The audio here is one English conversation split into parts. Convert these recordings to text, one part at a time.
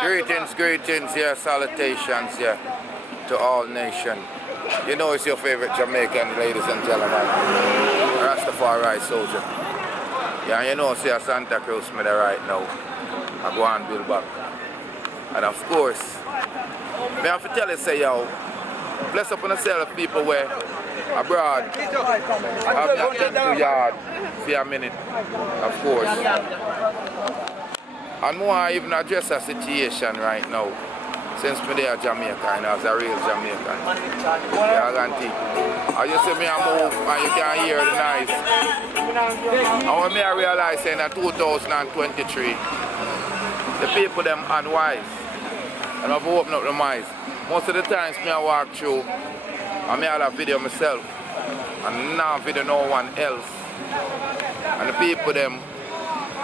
Greetings, greetings, yeah, salutations, yeah, to all nations. You know it's your favorite Jamaican, ladies and gentlemen. Rastafari soldier. Yeah, you know see a Santa Cruz me there right now. I go and build back. And of course, me have to tell you, say yo, bless up on yourself people where abroad have not been to yard for a minute, of course. And more even address a situation right now. Since me there Jamaica and as a real Jamaican. Yeah, I guarantee. As you see me I move and you can hear the noise. And when me I realize in 2023, the people them unwise. And I've opened up the minds. Most of the times me I walk through and me I have video myself. And now video no one else. And the people them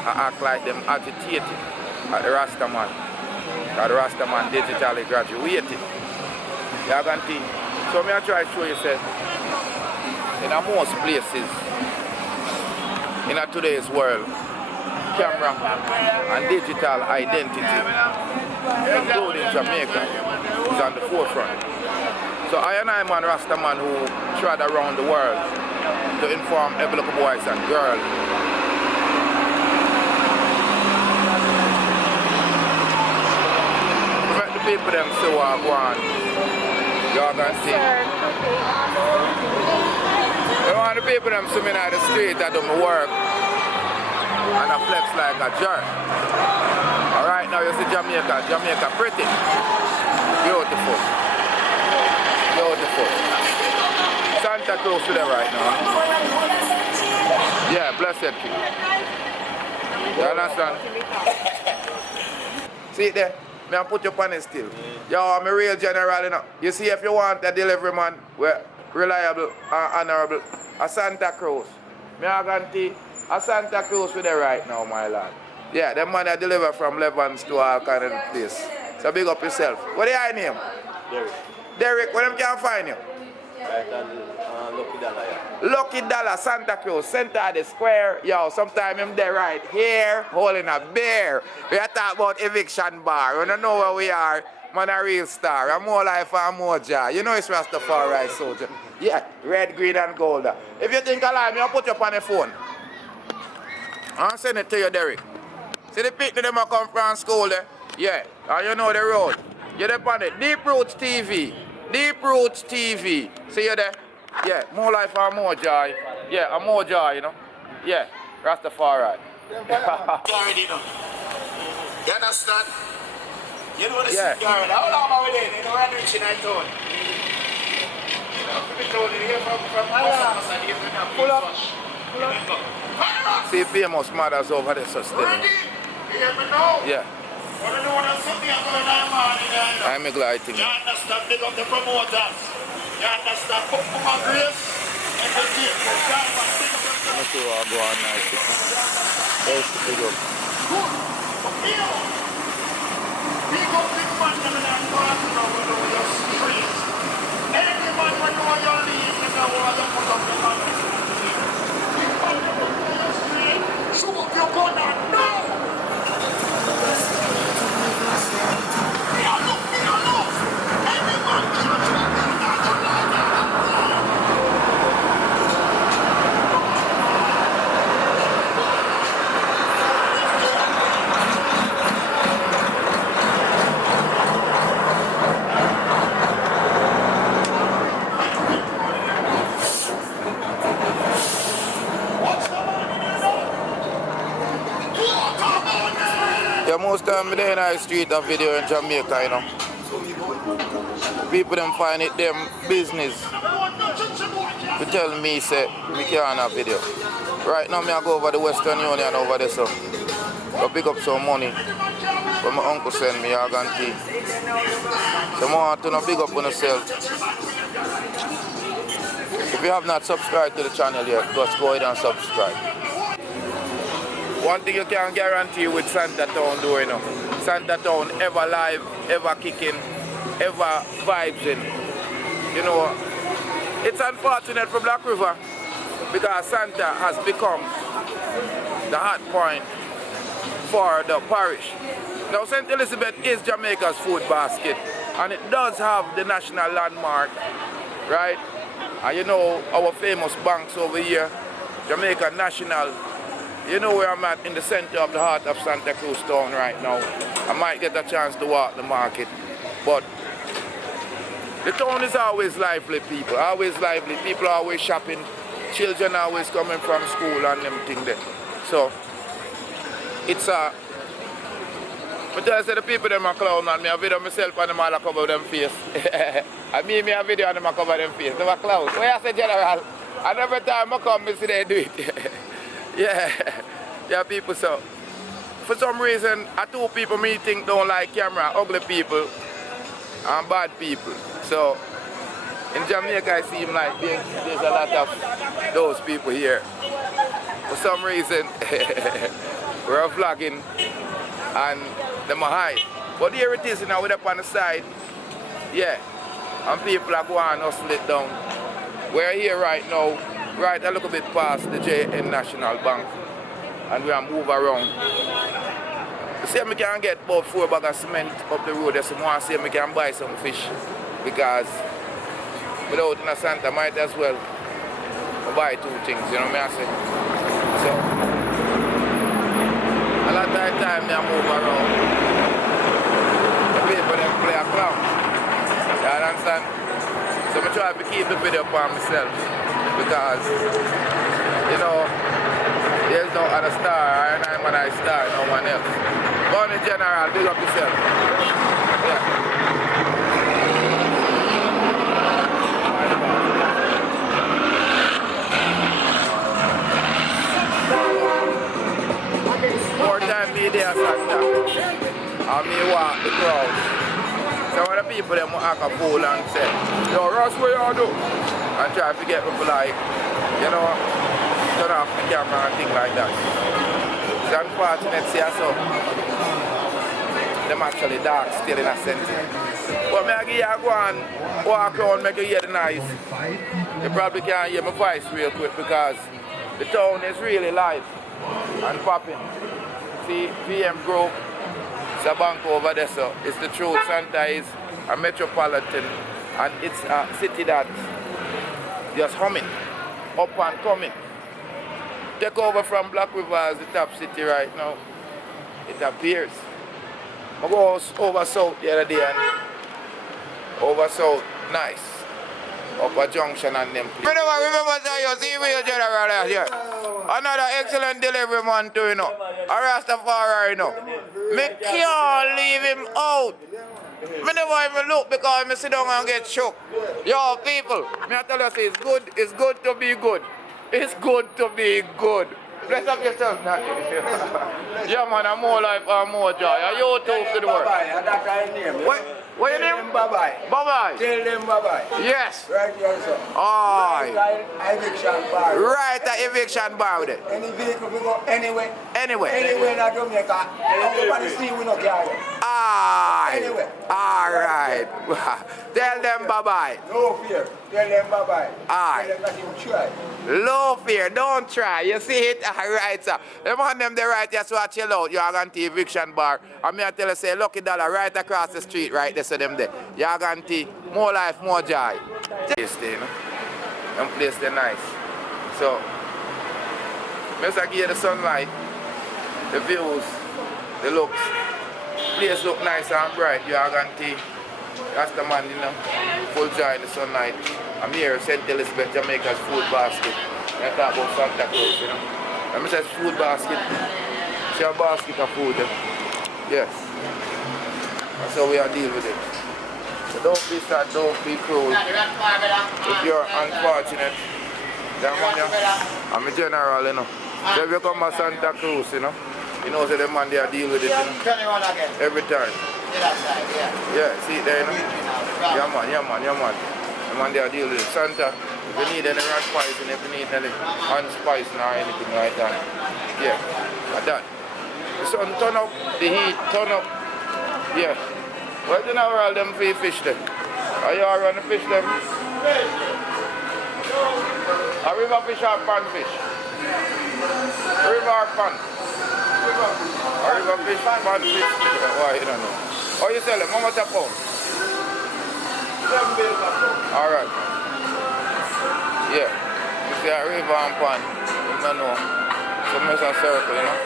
act like them agitated at the Rasta man. Because the Rasta man digitally graduated. You can see. So me I try to show you say, in most places in today's world, camera and digital identity, including Jamaica, is on the forefront. So I and I man Rasta man who trod around the world to inform every little boys and girls let the people them see what I want. Y'all can see. You want the people them see me in the street that do my work and I flex like a jerk. Alright now you see Jamaica pretty. Beautiful. Beautiful. Santa Cruz to them right now. Yeah, blessed King. You understand? See it there? Me and put you on it still. Yo, I'm a real general, you know. You see if you want a delivery man, well, reliable and honorable, a Santa Cruz. Me I guarantee a Santa Cruz with there right now, my lad. Yeah, the man that deliver from Levans to all kind of place. So big up yourself. What is your name? Derek. Derek, where them can find you? Right on Lucky Dollar, yeah. Lucky Dollar, Santa Cruz, center of the square. Yo, sometime I'm there right here, holding a beer. We are talking about eviction bar. We don't know where we are. Man, a real star. I'm more life and more joy. You know it's Rastafari soldier. Yeah, red, green, and gold. If you think I lie, I'll put you up on the phone. I'll send it to you, Derek. See the picnic them come from school there? Yeah, and you know the road. You're up on it. Deep Roots TV. Deep Roots TV. See you there? Yeah, more life and more joy. Yeah, and more joy, you know. Yeah, Rastafari. Already know. You understand? You know the Yeah. security. How long are we there? You know we're reaching that town. You know, we told you here from customers and here from Pull up. Pull up. See famous mothers over there so still. Ready? You hear me now? Yeah. Want to know what I'm saying? I'm going down morning. I'm a glad thing. You understand? Big up the promoters. You understand? Put my grace and the gift. I'm not sure I'll go on nice. There's the big up. Good. But here, big up big man coming down to us now with your streets. Every man when you want your leave, you know what you put up your money. Big man you put on your street, show up your gun and now. Every man can't do it. Yeah, most time they in the street and video in Jamaica, you know. People them find it them business. To tell me say we can't have video. Right now me I go over the Western Union over there so pick up some money. But my uncle send me, I guarantee. So I want to big up on yourself. If you have not subscribed to the channel yet, just go ahead and subscribe. One thing you can guarantee with Santa Town doing, you know, Santa Town ever live, ever kicking, ever vibing. You know, it's unfortunate for Black River because Santa has become the hot point for the parish. Now St. Elizabeth is Jamaica's food basket, and it does have the national landmark, right? And you know our famous banks over here, Jamaica National. You know where I'm at, in the center of the heart of Santa Cruz town right now. I might get a chance to walk the market, but the town is always lively, people, always lively. People are always shopping, children are always coming from school and them thing there. So, it's a... But I say the people them a clown and me a video myself and them all a cover them face. And me a video and them a cover them face. Them a clown. Where I say general, and every time I come, I see they do it. Yeah, people, so. For some reason, two people me think don't like camera, ugly people and bad people. So, in Jamaica, it seems like there's a lot of those people here. For some reason, we're vlogging and them are high. But here it is, you know, with up on the side. Yeah. And people are going to hustle it down. We're here right now, right a little bit past the JN National Bank. And we are move around. You see, I can get about 4 bags of cement up the road. There's more say I can buy some fish. Because without in a Santa, might as well buy 2 things, you know what I say? So, a lot of time I move around. The people them play a clown. You understand? So I try to keep the video for myself. Because, you know, there's no other star, and I'm a star, no one else. But in general, big up yourself. Yeah. More time me there, Santa. And me walk the crowd. Some of the people them act a fool and say, yo, Ross, what you do? And try to get people like, you know, turn off the camera and things like that. It's unfortunate, see, so them actually dark still in a sense. But me I give you go and walk around, make you hear the noise. You probably can't hear my voice real quick because the town is really live and popping. See, PM Grove, it's a bank over there, so it's the truth. Santa is a metropolitan and it's a city that just humming, up and coming. Take over from Black River as the top city right now, it appears. I go over south the other day and over south, nice. Up a junction and them. Remember you see real general here. Another excellent delivery man too, you know. A Rastafari, you know. Me can't leave him out. Me never even look because I sit down and get shook. Yo, people, me I tell you, it's good to be good. It's good to be good. Bless up yourself, Natty. Yeah, man, I'm more life and more joy. Are you too to the work? That's his name. What your name? Bye-bye. Bye-bye. Tell them bye-bye. Yes. Right here, sir. Aye. Right eviction bar. Right at eviction bar with it. Any vehicle we go anywhere. Anywhere. Anywhere in Jamaica. Everybody see we not carry. Aye. Anywhere. All right. Tell them bye-bye. No fear. Tell them bye-bye. Aye. Tell them that you try. Low fear, don't try. You see it? Right, sir. Them on them they right just watch you out. You are going to eviction bar. And me I tell you, say, Lucky Dollar right across the street, right there, so them there. You are going to more life, more joy. Place there, you know? Them place they're nice. So, just give you the sunlight, the views, the looks. Place look nice and bright. You are going to, that's the man, you know, full joy in the sunlight. I'm here, St. Elizabeth, Jamaica's food basket. I talk about Santa Cruz, you know. I'm just food basket. It's a basket of food. Yes. That's how we are deal with it. So don't be sad, don't be cruel. If you're unfortunate, then I'm a general, you know. So if you come to Santa Cruz, you know so the man there deal with it, you know. Every time. Yeah, see it there, you know. Yeah man. The man there deal with it. Santa, if you need any rat poison, if you need any hand spice or anything like that. Yeah, like that. The sun turn up, the heat turn up. Yeah. Where do you know where all them fish there? Are you all run the fish them? A river fish or pond fish? River or pond? River. Or river fish, pan fish. Why, you don't know. How you sell them? How much a pound? Alright. Yeah. You see a river and pan. You don't know. So make a circle, you know.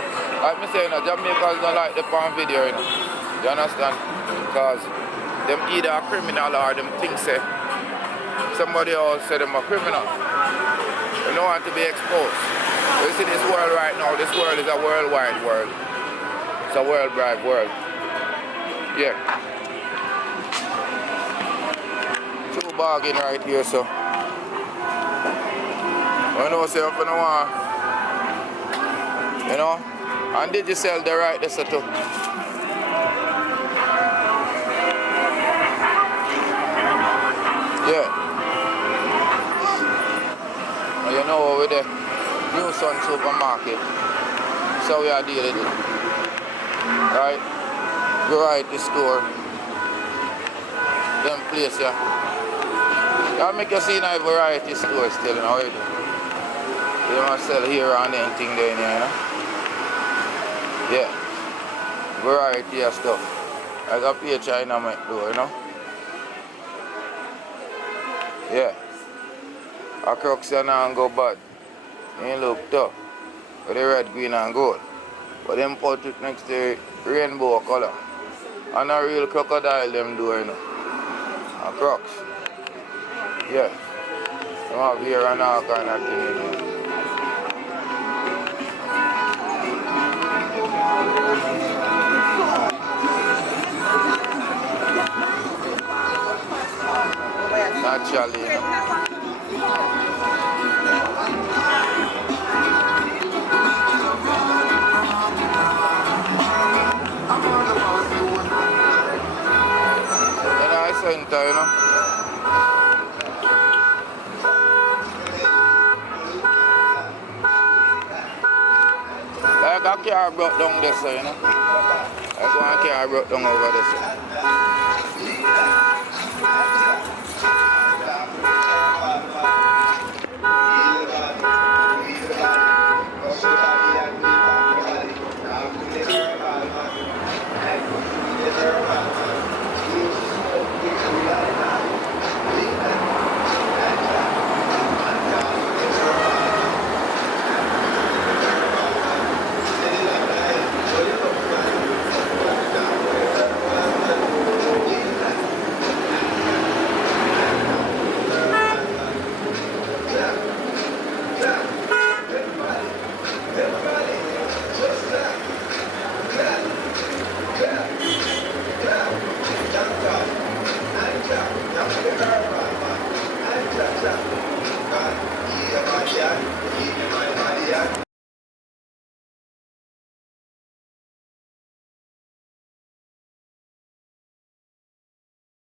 Like me say, you know, Jamaicans don't like the pan video, you know. You understand? Because them either a criminal or them think say somebody else say them a criminal. They don't want to be exposed. You see this world right now, this world is a worldwide world. It's a worldwide world. Yeah. Two bargain right here, so. You know, say if you don't want, you know, and did you sell the right this too? Yeah. You know, with the New Sun supermarket, so we are dealing with it. Right? Variety store. Them place, yeah. I'll make you see a variety store still, you know. They don't sell here and anything there, you know. Yeah. Variety of stuff. I got pay China my door, you know. Yeah. A crux and go bad. It look tough. With the red, green and gold. But them put it next to rainbow color. And a real crocodile them do, you know. A crux. Yeah. Them have here and all kind of thing, you know. Naturally, you know. Center, you know. Like a car brought down this, you know. Like one car brought down over this.